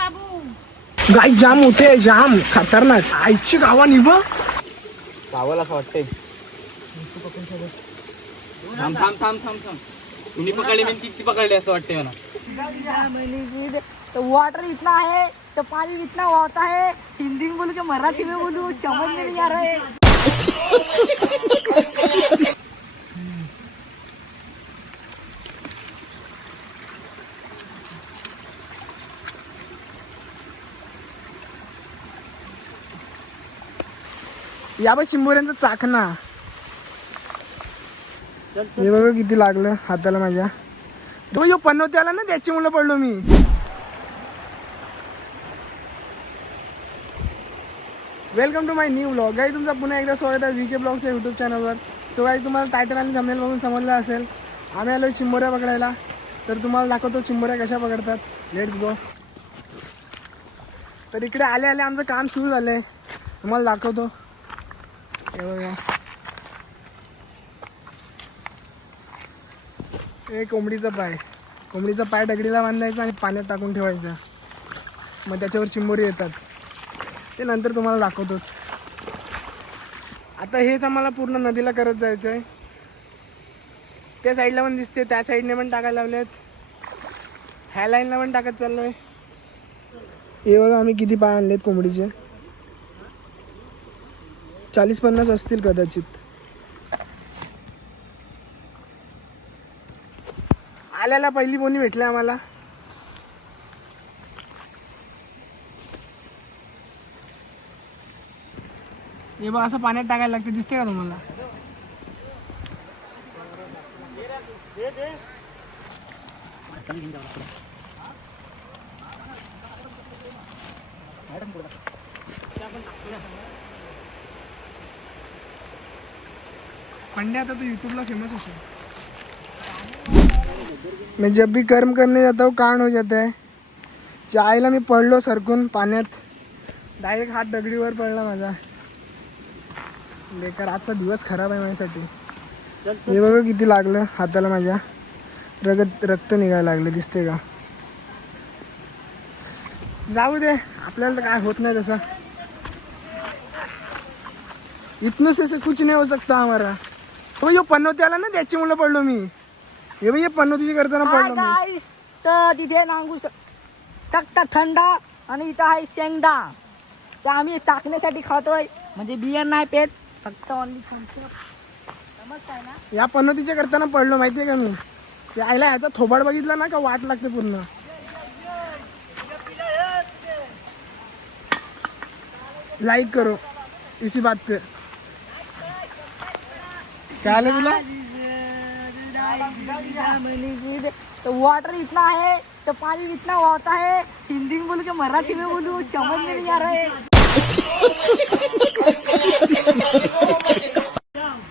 बाबू गाय जाम मोठे जाम खतरनाक आईची गावा निभ गावाला असं वाटतंय. थांब थांब थांब थांब थांब तुम्ही पकडले मी किती पकडले असं वाटतंय मला. तो वाटर इतना है तो पानी इतना होता है, हिंदी में बोलूं कि मराठी में बोलूं समझ में नहीं आ रहा है. या बघ चिंबोऱ्यांचा चाकणा हे बघा किती लागलं हाताला माझ्या. तो यो पनवते आला ना त्याची मुलं पडलो मी. Welcome to my new vlog. Guys तुमचं पुन्हा एकदा स्वागत आहे VK ब्लॉग्सच्या यूट्यूब चॅनलवर. सो गाईज तुम्हाला टायटल आणि थंबनेल बघून समजलं असेल आम्ही आलो चिंबोऱ्या पकडायला. तर तुम्हाला दाखवतो चिंबोऱ्या कशा पकडतात. Let's go. तर इकडे आले आले आमचं काम सुरू झालं आहे, तुम्हाला दाखवतो. हे बघा हे कोंबडीचा पाय दगडीला बांधायचा आणि पाण्यात टाकून ठेवायचा, मग त्याच्यावर चिंबोरी येतात. ते नंतर तुम्हाला दाखवतोच. आता हेच आम्हाला पूर्ण नदीला करत जायचं आहे. त्या साईडला पण दिसते, त्या साईडने पण टाकायला लावलेत, ह्या लाईनला पण टाकत चाललो आहे. हे बघा आम्ही किती पाय आणलेत कोंबडीचे, 40-50 असतील कदाचित. आल्याला पहिली बोनी भेटली आम्हाला. हे बघ असं पाण्यात टाकायला लागते, दिसते का तुम्हाला. पंड्या आता तो यूट्यूबला फेमस असेल. मैं जब भी कर्म करने जाता हूँ कांड हो जाता है. जायला मी पडलो सरकून पाण्यात, डायरेक्ट हात दगडीवर पडला माझा. बेकार आजचा दिवस खराब आहे माझ्यासाठी. हे बघा किती लागलं हाताला माझ्या, रक्त निघायला लागलं, दिसते का. जाऊ दे, आपल्याला तर काय होत नाही तसं. इतने से कुछ नहीं हो सकता हमारा. तो यो पनवते आला ना त्याची मुलं पडलो मी. हे बघ पनवतीची करताना पडलो मी. तर तिथे नांगू टाकता थंडा आणि इथं आहे शेंगदा. ते आम्ही टाकण्यासाठी खातोय, म्हणजे बियर नाही पेत, फक्त ऑनली समजताय ना. या पनवतीच्या करताना पडलो माहितीये का मी. ते आयला ह्याचा थोबाड बघितला ना का वाट लागते पूर्ण. लाईक करो इसी बात पे. क्या आलं तुला. तो वाटर इतना है तो पानी इतना होता है, हिंदी में बोलूं कि मराठी में बोलूं समझ में नहीं आ रहा है.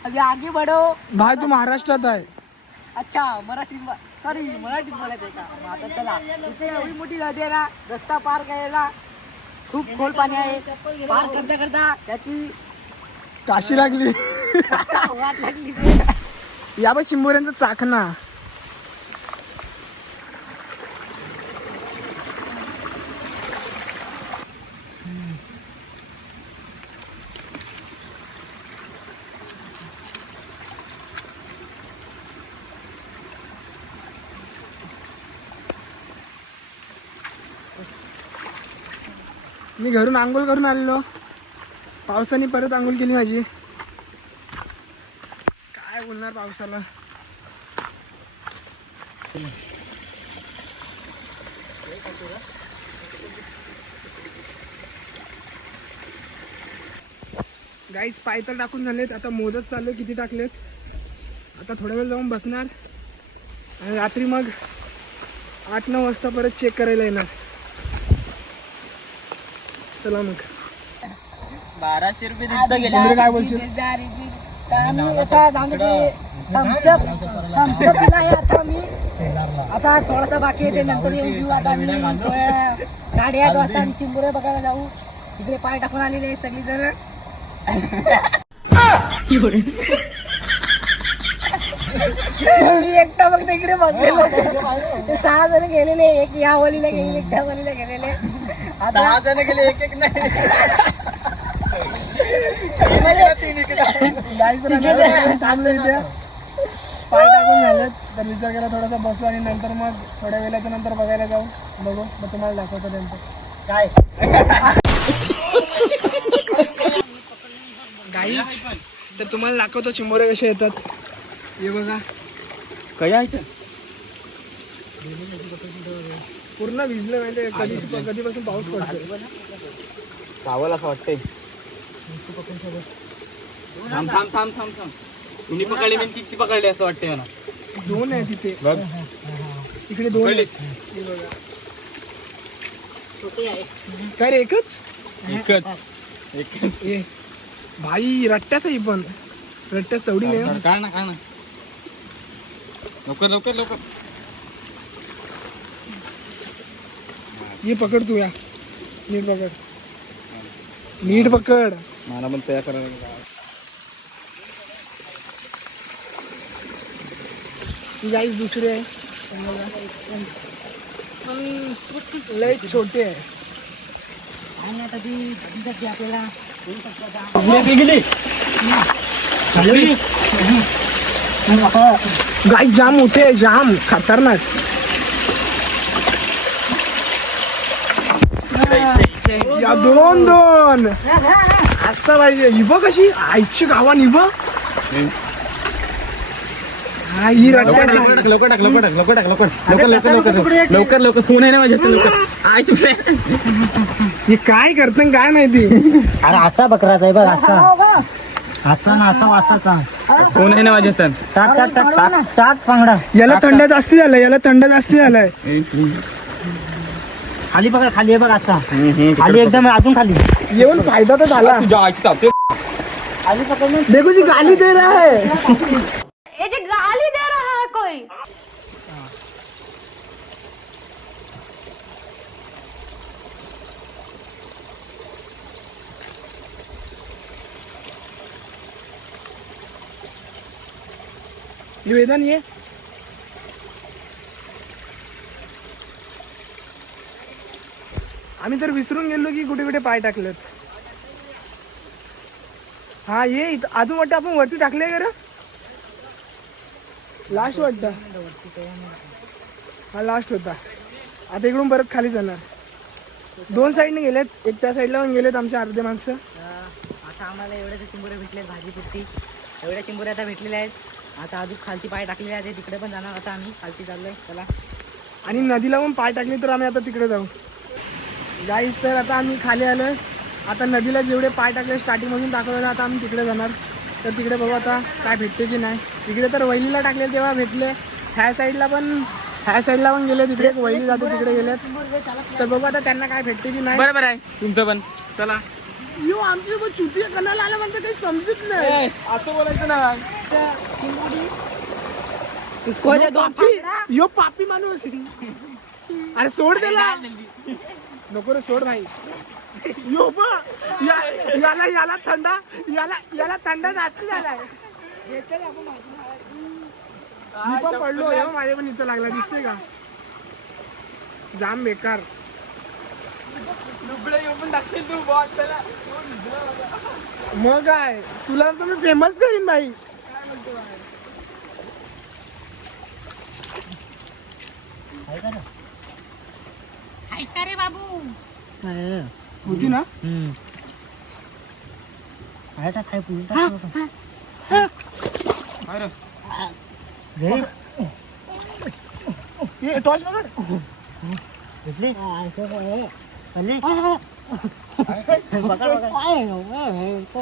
अभी आगे बढ़ो भाई, तू महाराष्ट्रात आहे. अच्छा मराठीत बोलायचं आहे का. आता चला, इथे एवढी मोठी नदी आहे ना, रस्ता पार करायला खूप खोल पाणी आहे. पार करता करता त्याची काशी लागली. वाट लागली. या बघ चिंबोऱ्यांचा चाकणा. मी घरून आंघोळ करून आलेलो, पावसाने परत आंघोळ केली माझी. काय बोलणार पावसाला. गाईस पाय तर टाकून झालेत, आता मोजत चालू किती टाकलेत. आता थोड्या वेळ जाऊन बसणार आणि रात्री मग 8-9 वाजता परत चेक करायला येणार. चला मग. 1200 रुपये काय बोलशील. आता थोडासा बाकी आहे, ते नंतर येऊन घेऊ. आता आम्ही 8:30 वाजता आम्ही चिंबोऱ्या बघायला जाऊ. इकडे पाय टाकून आलेले आहे सगळी जण. मी एकटा फक्त इकडे बसलेलो. ते 6 जण गेलेले, एक या वलीला गेलेले, एक त्या वलीला गेलेले. आता 6 जण गेले, एक एक नाही. थांबलो इथे, पाय टाकून झालेत. तर विचार केला थोडासा बसू आणि नंतर मग थोड्या वेळाच्या नंतर बघायला जाऊ. बघू, मग तुम्हाला दाखवतो नंतर काय गाईज. तर तुम्हाला दाखवतो चिंबोरे कसे येतात. हे बघा, काय आहे पूर्ण भिजले म्हणजे कधीपासून पाऊस पडतो. गावाला असं वाटतंय. थांब थांब थांब थांब थांब. कुणी पकडले मी किती पकडले असं वाटतंय मला. 2 आहे तिथे, बघ इकडे 2 आहेत. हे बघा. काय रे, एकच एकच ए भाई, रट्ट्याच आहे पण. रट्ट्याच तेवढी नाही. काय ना लवकर लवकर लवकर. ये पकड तू, या नीट पकड, नीट पकड. मला पण तयार करायला. ती गाईस दुसरी आहे, पण लय छोटे आहे. आणि आता ती आपल्याला गेली गाय जाम मोठे आहे, जाम खतरनाक. या 2 असं पाहिजे. हिब कशी आईची गावान हिब. हा, ही रट्ट्या लवकर फोन आहे ना माझ्या. लवकर हे काय करतं काय माहिती. अरे असा बकराचा आहे बघ, असा ना असा वासाचा. फोन आहे ना माझ्या. टाक टाक टाक टाक टाक पांगडा. याला थंड जास्ती झालाय, याला थंड जास्ती झालाय. खाली पकड, खाली आहे बघ असा. खाली एकदम, अजून खाली येऊन फायदा तर झाला. खाली पकड. देखो जी गाली दे रहा है. ये जो गाली दे रहा है कोई. निवेदन ये आम्ही तर विसरून गेलो की कुठे कुठे पाय टाकलेत. हा, ये अजून वाटतं आपण वरती टाकले का रे. लास्ट वाटतं, हा लास्ट होता. आता इकडून परत खाली जाणार. 2 साईडने गेलेत, एक त्या साईडला पण गेलेत आमचे अर्धे माणसं. आता आम्हाला एवढ्या चिंबोऱ्या भेटलेत भाजीपुरती. एवढ्या चिंबोऱ्या आता भेटलेल्या आहेत. आता अजून खालती पाय टाकलेले आहेत, तिकडे पण जाणार. आता आम्ही खालती चाललोय. चला. आणि नदीला पण पाय टाकले तर आम्ही आता तिकडे जाऊ. गाईस, तर आता आम्ही खाली आलोय. आता नदीला जेवढे पाय टाकले स्टार्टिंगमधून दाखवलं, आता आम्ही तिकडे जाणार. तर तिकडे बघू आता काय भेटते की नाही. तिकडे तर वैलीला टाकले तेव्हा भेटले. ह्या साईडला पण गेले. तिकडे एक वैली जाते, तिकडे गेलेत. तर बघू आता त्यांना काय भेटते की नाही. बरोबर आहे तुमचं पण. चला. यो आमची सोबत चुती कणाला आलं म्हणतं काही समजत नाही. असं बोलायचं ना. यो पापी माणूस. अरे सोड त्याला. नको रे, सोड भाई. यो बा, याला थंडा जास्त झालाय. मी पण पडलो, माझ्या पण इथं लागला. दिसते का, जाम बेकार. मग काय, तुला तर मी फेमस करीन भाई. रे बाबू. होती ना. ये टॉर्च पकड.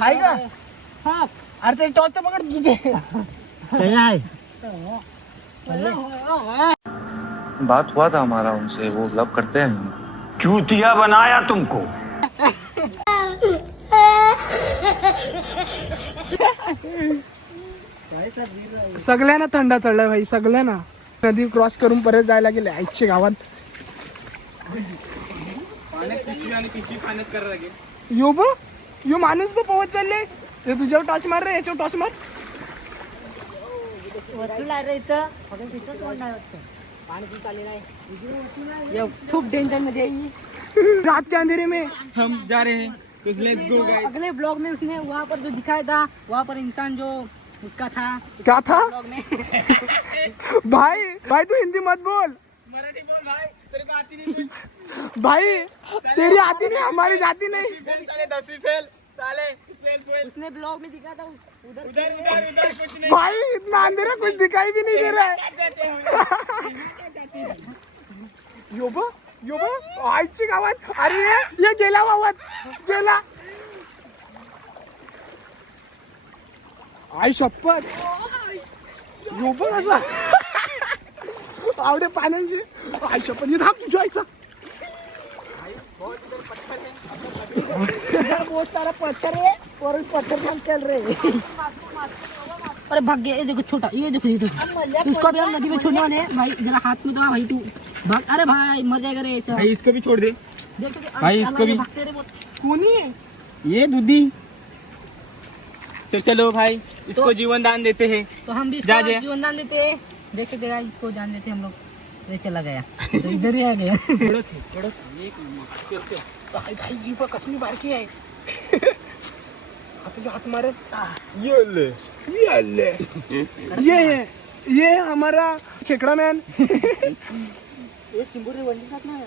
आहे का. अरे ते टॉर्च तर पकड तुझे. बात हुआ था हमारा उनसे, वो लव करते हैं. चूतिया बनाया तुमको. सगळ्यांना थंडा चढलाय भाई, सगळ्यांना. नदी क्रॉस करून परत जायला गेले आईच्या गावात. यो माणूस पण पोहत चालले. ते तुझ्यावर टॉर्च मार रे, याच्यावर टॉर्च मार. वरतूला रे इथं फक्त तिथं तोंड नाही वाटतं. पाणी तू चाललेलं आहे. खूप डेंजर मध्ये आहे ही. रात के अंधेरे में हम जा रहे हैं तो लेट्स गो गाइस. अगले ब्लॉग में उसने वहाँ पर जो दिखाया था वहाँ पर इंसान जो उसका था क्या था ब्लॉग में. भाई भाई तू हिंदी मत बोल मराठी बोल भाई, तेरे को आती नहीं. भाई तेरी आती नहीं हमारी जाती नहीं. फेल साले 10वीं फेल साले फेल. उसने ब्लॉग में दिखा था उधर उधर कुछ नहीं. भाई इतना अंधेरा कुछ दिखाई भी नहीं दे रहा है. योबा आईची गावात अरे ये गेला गावात गेला. आई शपथ योबा कसा आवडे पाण्याची आई शपथ ये थांब तुझ्या आईचा. इधर बहुत सारा पत्थर है और उस पत्थर पे हम चल रहे हैं. अरे भाग गया. ये देखो छोटा, ये देखो इसको भी हम नदी में छोड़ने वाले हैं. भाई जरा हाथ में दो भाई, तू भाग. अरे भाई मर जाएगा रे ऐसा. भाई इसको भी छोड़ दे. देख तो भाई, इसको भी. भागते रे बहुत. कोणी आहे? ये दूधी. तो चलो भाई इसको जीवन दान देते हैं. तो हम भी जा इसको जे. जीवन दान देते हैं. देख सकते हैं इसको जान देते हैं हम लोग. ये चला गया तो इधर ही आ गया. भाई भाई जीवा कसली बारकी आहे. आपले हात मारत ये हमारा खेकड़ा मैन. ये चिंबोरी बंदी साथ ना.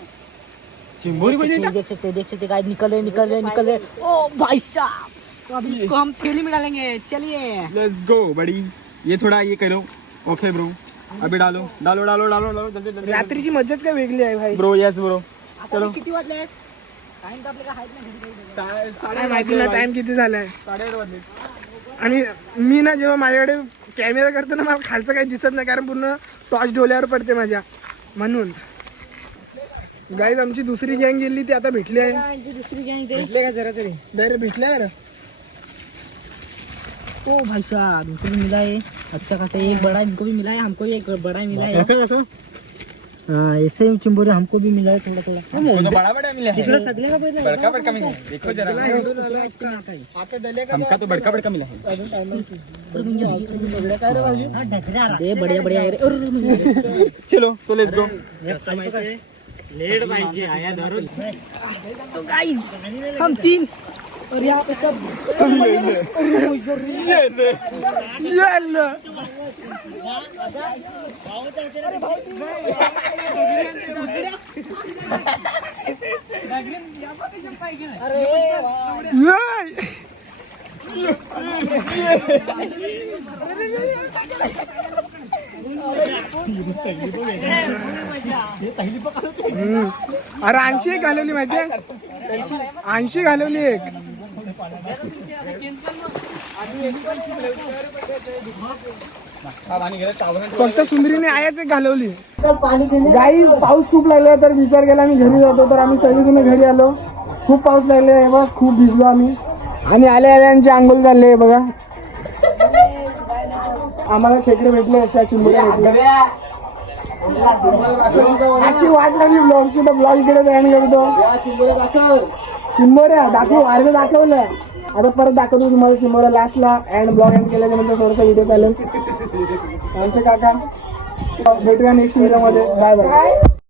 चिंबोरी देख सकते गाइस निकल रहे. ओ भाई साहब, तो अभी इसको हम थैली में डालेंगे. चलिए लेट्स गो बड़ी. ये थोड़ा ये करो. ओके ब्रो, अभी डालो जल्दी रात्रीची मज्जाच काय वेगळी आहे भाई. ब्रो. Yes bro. आता किती वाजले आहेत? टाइम तर आपल्याला हात नाही. काय माहिती ना टाइम किती झालाय. 8:30 वाजले. आणि मी ना जेव्हा माझ्याकडे कॅमेरा करतो ना मला खालचं काही दिसत नाही कारण पूर्ण टॉर्च डोल्यावर पडते माझ्या. म्हणून गाईज आमची दुसरी गँग गेली ती आता भेटली आहे. दुसरी गँग इथे. भेटले का जरा तरी डायरेक्ट भेटल्या ना. ओ भाई साहब इनको भी मिला है अच्छा खासा. एक बड़ा इनको भी मिला है, हमको भी एक बड़ा मिला है. हाँ ऐसे ही चिंबोरी हमको भी मिला है थोड़ा थोड़ा. तो बड़ा मिला है. बड़का मिला है. देखो जरा. हमका तो बड़का मिला है. ये बढ़िया है. चलो तो लेट्स गो. लेट पाहिजे आया धरून. तो गाइस हम 3 और यहाँ पे सब अरे 80 घालवली माहितीये. 80 घालवली एक. फक्त सुंदरीने आयाच एक घालवली. गाई पाऊस खूप लागला तर विचार केला आम्ही घरी जातो तर आम्ही सगळीजण घरी आलो. खूप पाऊस लागले बघा खूप भिजलो आम्ही आणि आले आंघोळ झाले बघा. आम्हाला खेकडे भेटले अशा चिंबोऱ्या भेटल्या. आजची वाट लागली ब्लॉगची तर ब्लॉग इकडे तयार करतो. चिंबोऱ्या दाखवू अर्ध दाखवलं आता परत दाखवतो तुम्हाला चिंबोऱ्या लास्टला. अँड ब्लॉग एंड केल्यानंतर थोडासा व्हिडिओ चालेल. आमचे काका भेटूया नेक्स्ट व्हिडिओ मध्ये. Bye bye.